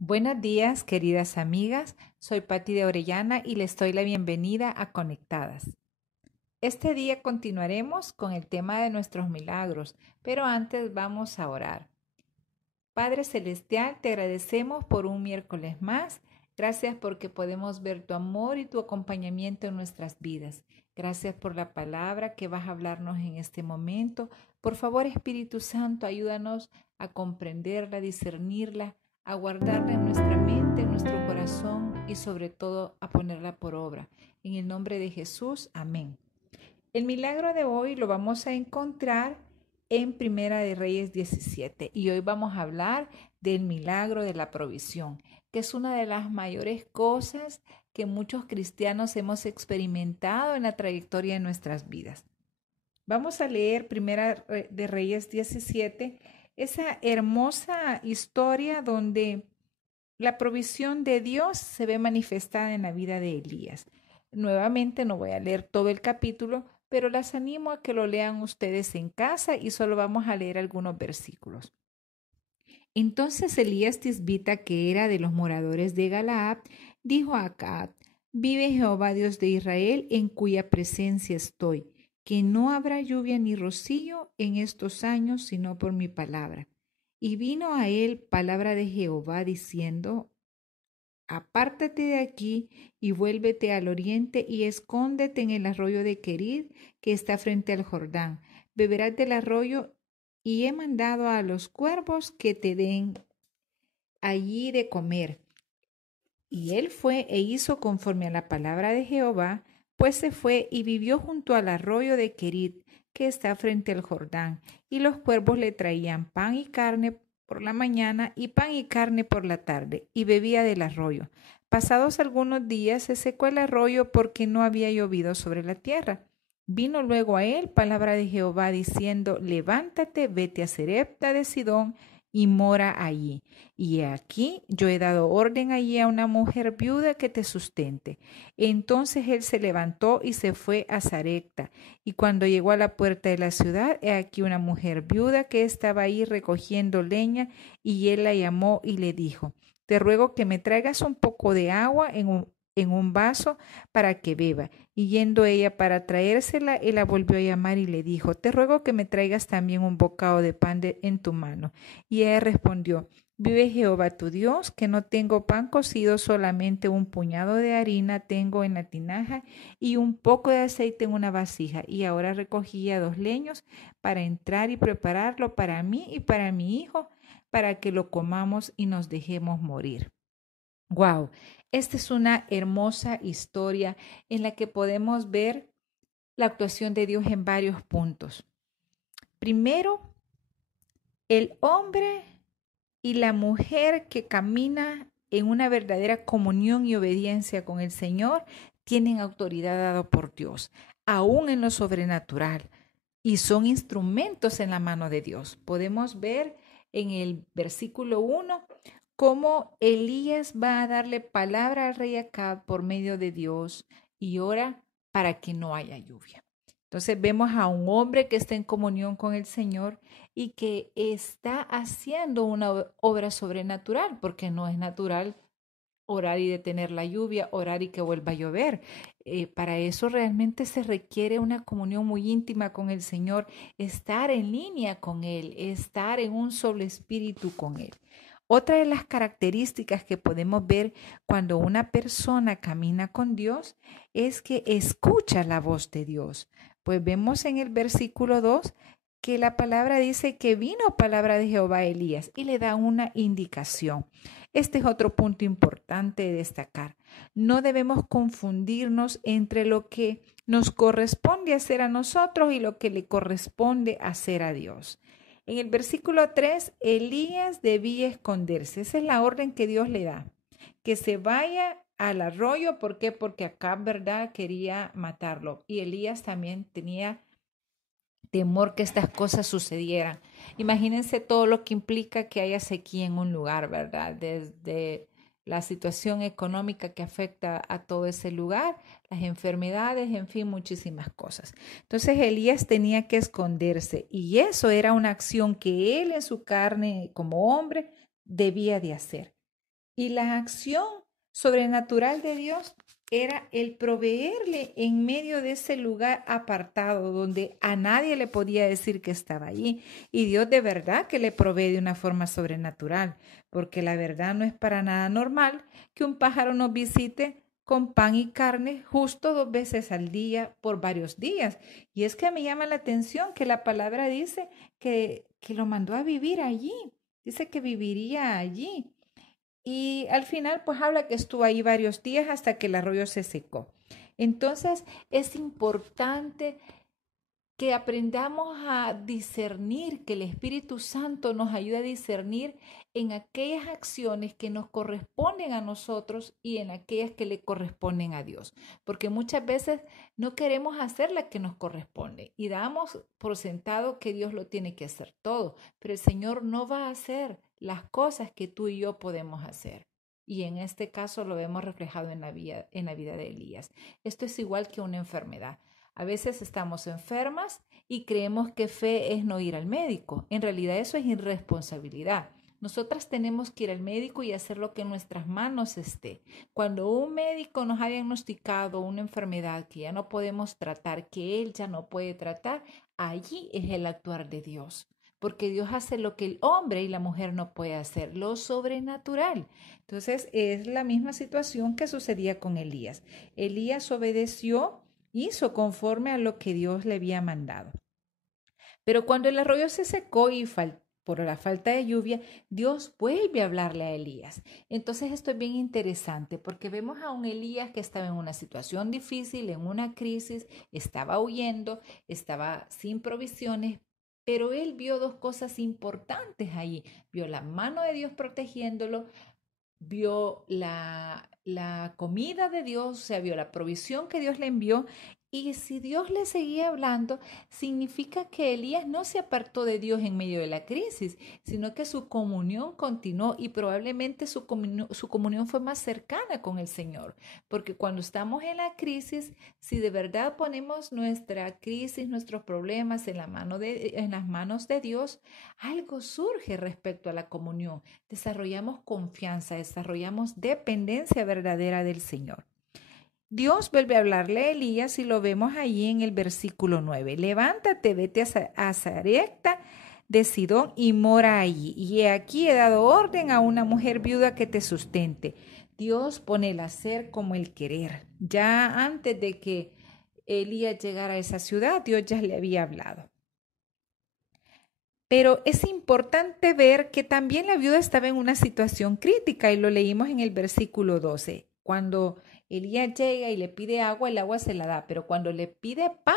Buenos días, queridas amigas. Soy Patti de Orellana y les doy la bienvenida a Conectadas. Este día continuaremos con el tema de nuestros milagros, pero antes vamos a orar. Padre Celestial, te agradecemos por un miércoles más. Gracias porque podemos ver tu amor y tu acompañamiento en nuestras vidas. Gracias por la palabra que vas a hablarnos en este momento. Por favor, Espíritu Santo, ayúdanos a comprenderla, a discernirla, a guardarla en nuestra mente, en nuestro corazón y sobre todo a ponerla por obra. En el nombre de Jesús, amén. El milagro de hoy lo vamos a encontrar en Primera de Reyes 17 y hoy vamos a hablar del milagro de la provisión, que es una de las mayores cosas que muchos cristianos hemos experimentado en la trayectoria de nuestras vidas. Vamos a leer Primera de Reyes 17, esa hermosa historia donde la provisión de Dios se ve manifestada en la vida de Elías. Nuevamente no voy a leer todo el capítulo, pero las animo a que lo lean ustedes en casa y solo vamos a leer algunos versículos. Entonces Elías Tisbita, que era de los moradores de Galaad, dijo a Acab: Vive Jehová Dios de Israel, en cuya presencia estoy, que no habrá lluvia ni rocío en estos años, sino por mi palabra. Y vino a él palabra de Jehová diciendo: Apártate de aquí y vuélvete al oriente y escóndete en el arroyo de Querid, que está frente al Jordán. Beberás del arroyo y he mandado a los cuervos que te den allí de comer. Y él fue e hizo conforme a la palabra de Jehová, pues se fue y vivió junto al arroyo de Querid, que está frente al Jordán, y los cuervos le traían pan y carne por la mañana y pan y carne por la tarde, y bebía del arroyo. Pasados algunos días se secó el arroyo porque no había llovido sobre la tierra. Vino luego a él palabra de Jehová diciendo: Levántate, vete a Sarepta de Sidón y mora allí. Y aquí yo he dado orden allí a una mujer viuda que te sustente. Entonces él se levantó y se fue a Sarepta. Y cuando llegó a la puerta de la ciudad, he aquí una mujer viuda que estaba ahí recogiendo leña, y él la llamó y le dijo: Te ruego que me traigas un poco de agua en un vaso para que beba. Y yendo ella para traérsela, él la volvió a llamar y le dijo: Te ruego que me traigas también un bocado de pan en tu mano. Y ella respondió: Vive Jehová tu Dios, que no tengo pan cocido, solamente un puñado de harina tengo en la tinaja y un poco de aceite en una vasija. Y ahora recogía 2 leños para entrar y prepararlo para mí y para mi hijo, para que lo comamos y nos dejemos morir. Wow, esta es una hermosa historia en la que podemos ver la actuación de Dios en varios puntos. Primero, el hombre y la mujer que camina en una verdadera comunión y obediencia con el Señor tienen autoridad dada por Dios, aún en lo sobrenatural, y son instrumentos en la mano de Dios. Podemos ver en el versículo 1 cómo Elías va a darle palabra al rey Acab por medio de Dios y ora para que no haya lluvia. Entonces vemos a un hombre que está en comunión con el Señor y que está haciendo una obra sobrenatural, porque no es natural orar y detener la lluvia, orar y que vuelva a llover. Para eso realmente se requiere una comunión muy íntima con el Señor, estar en línea con Él, estar en un solo espíritu con Él. Otra de las características que podemos ver cuando una persona camina con Dios es que escucha la voz de Dios. Pues vemos en el versículo 2 que la palabra dice que vino palabra de Jehová a Elías y le da una indicación. Este es otro punto importante de destacar. No debemos confundirnos entre lo que nos corresponde hacer a nosotros y lo que le corresponde hacer a Dios. En el versículo 3, Elías debía esconderse. Esa es la orden que Dios le da. Que se vaya al arroyo. ¿Por qué? Porque Acab, ¿verdad?, quería matarlo. Y Elías también tenía temor que estas cosas sucedieran. Imagínense todo lo que implica que haya sequía en un lugar, ¿verdad? Desde la situación económica que afecta a todo ese lugar, las enfermedades, en fin, muchísimas cosas. Entonces Elías tenía que esconderse y eso era una acción que él en su carne como hombre debía de hacer. Y la acción sobrenatural de Dios era el proveerle en medio de ese lugar apartado donde a nadie le podía decir que estaba allí. Y Dios de verdad que le provee de una forma sobrenatural, porque la verdad no es para nada normal que un pájaro nos visite con pan y carne justo 2 veces al día por varios días. Y es que me llama la atención que la palabra dice que lo mandó a vivir allí, dice que viviría allí. Y al final, pues habla que estuvo ahí varios días hasta que el arroyo se secó. Entonces, es importante que aprendamos a discernir, que el Espíritu Santo nos ayude a discernir en aquellas acciones que nos corresponden a nosotros y en aquellas que le corresponden a Dios. Porque muchas veces no queremos hacer la que nos corresponde y damos por sentado que Dios lo tiene que hacer todo, pero el Señor no va a hacer las cosas que tú y yo podemos hacer. Y en este caso lo vemos reflejado en la vida de Elías. Esto es igual que una enfermedad. A veces estamos enfermas y creemos que fe es no ir al médico. En realidad eso es irresponsabilidad. Nosotras tenemos que ir al médico y hacer lo que en nuestras manos esté. Cuando un médico nos ha diagnosticado una enfermedad que ya no podemos tratar, que él ya no puede tratar, allí es el actuar de Dios. Porque Dios hace lo que el hombre y la mujer no puede hacer, lo sobrenatural. Entonces es la misma situación que sucedía con Elías. Elías obedeció, hizo conforme a lo que Dios le había mandado. Pero cuando el arroyo se secó y por la falta de lluvia, Dios vuelve a hablarle a Elías. Entonces esto es bien interesante porque vemos a un Elías que estaba en una situación difícil, en una crisis, estaba huyendo, estaba sin provisiones, pero él vio dos cosas importantes allí. Vio la mano de Dios protegiéndolo, vio la comida de Dios, o sea, vio la provisión que Dios le envió. Y si Dios le seguía hablando, significa que Elías no se apartó de Dios en medio de la crisis, sino que su comunión continuó y probablemente su comunión fue más cercana con el Señor. Porque cuando estamos en la crisis, si de verdad ponemos nuestra crisis, nuestros problemas en las manos de Dios, algo surge respecto a la comunión. Desarrollamos confianza, desarrollamos dependencia verdadera del Señor. Dios vuelve a hablarle a Elías y lo vemos allí en el versículo 9. Levántate, vete a Sarepta de Sidón y mora allí. Y he aquí he dado orden a una mujer viuda que te sustente. Dios pone el hacer como el querer. Ya antes de que Elías llegara a esa ciudad, Dios ya le había hablado. Pero es importante ver que también la viuda estaba en una situación crítica y lo leímos en el versículo 12. Cuando Elías llega y le pide agua, el agua se la da, pero cuando le pide pan,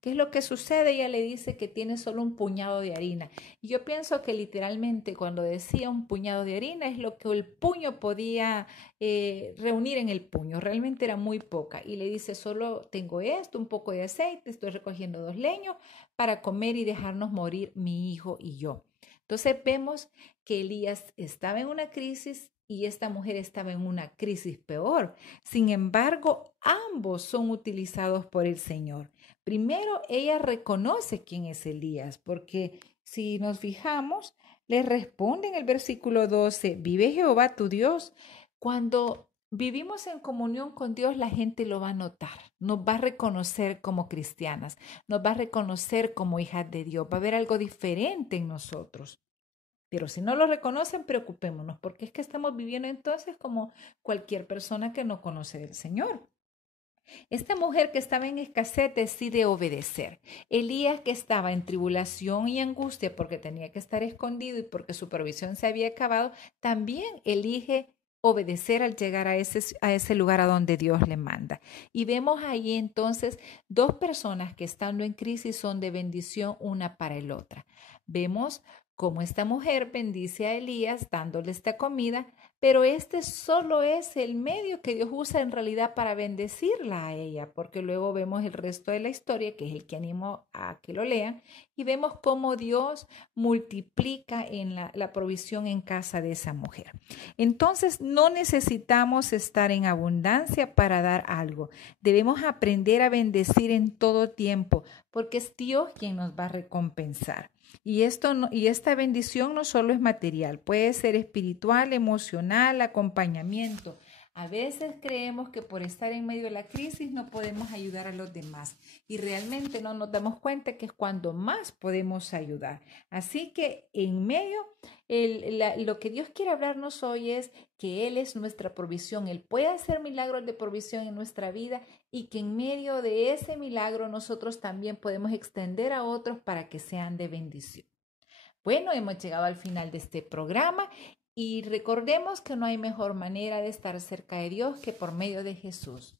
¿qué es lo que sucede? Ella le dice que tiene solo un puñado de harina. Y yo pienso que literalmente cuando decía un puñado de harina es lo que el puño podía reunir en el puño. Realmente era muy poca. Y le dice, solo tengo esto, un poco de aceite, estoy recogiendo 2 leños para comer y dejarnos morir mi hijo y yo. Entonces vemos que Elías estaba en una crisis y esta mujer estaba en una crisis peor. Sin embargo, ambos son utilizados por el Señor. Primero, ella reconoce quién es Elías, porque si nos fijamos, le responde en el versículo 12, vive Jehová tu Dios. Cuando vivimos en comunión con Dios, la gente lo va a notar, nos va a reconocer como cristianas, nos va a reconocer como hijas de Dios, va a haber algo diferente en nosotros. Pero si no lo reconocen, preocupémonos, porque es que estamos viviendo entonces como cualquier persona que no conoce del Señor. Esta mujer que estaba en escasez decide obedecer. Elías, que estaba en tribulación y angustia porque tenía que estar escondido y porque su provisión se había acabado, también elige obedecer al llegar a ese lugar a donde Dios le manda. Y vemos ahí entonces 2 personas que estando en crisis son de bendición una para el otra. Vemos cómo esta mujer bendice a Elías dándole esta comida, pero este solo es el medio que Dios usa en realidad para bendecirla a ella, porque luego vemos el resto de la historia, que es el que animo a que lo lean, y vemos cómo Dios multiplica en la provisión en casa de esa mujer. Entonces, no necesitamos estar en abundancia para dar algo. Debemos aprender a bendecir en todo tiempo, porque es Dios quien nos va a recompensar. Y esta bendición no solo es material, puede ser espiritual, emocional, acompañamiento. A veces creemos que por estar en medio de la crisis no podemos ayudar a los demás y realmente no nos damos cuenta que es cuando más podemos ayudar. Así que en medio, lo que Dios quiere hablarnos hoy es que Él es nuestra provisión. Él puede hacer milagros de provisión en nuestra vida y que en medio de ese milagro nosotros también podemos extender a otros para que sean de bendición. Bueno, hemos llegado al final de este programa y recordemos que no hay mejor manera de estar cerca de Dios que por medio de Jesús.